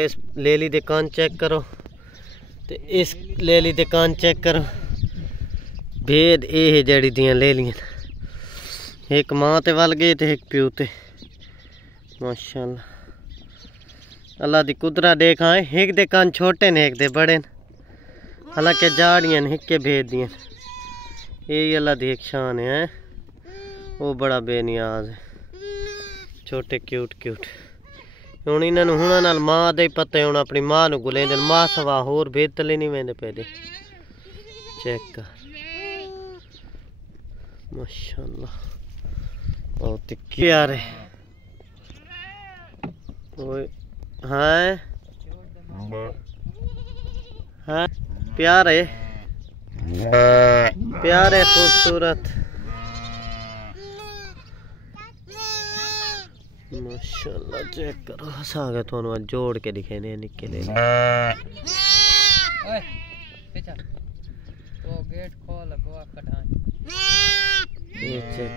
इस लेली दे कान चेक करो ते इस लेली दे कान चेक करो। भेद ये जड़ी दियां लेलियां, एक मां ते वल गए ते एक प्यो ते। माशाअल्लाह अल्लाह दी कुदरत देखा है। एक दे कान छोटे ने एक दे बड़े न, हालांकि जाड़ियां हिक्के भेद दियां। यही अल्लाह दी एक शान है। वो बड़ा बेनियाज है, छोटे क्यूट क्यूट। हुण इन्हां नूं हुणां नाल मां दे पते हुण अपनी मां नूं गुलेंदे मां सवा होर बेतले नहीं वेंदे पे दे। चेक कर माशाअल्लाह बहुत प्यारे। हाँ हाँ प्यारे प्यारे खूबसूरत माशाअल्लाह। चेक करो सागे थोनू आज जोड़ के दिखे ने निक्के ले। तो गेट खोल बुआ कढ़ाई। ये चेक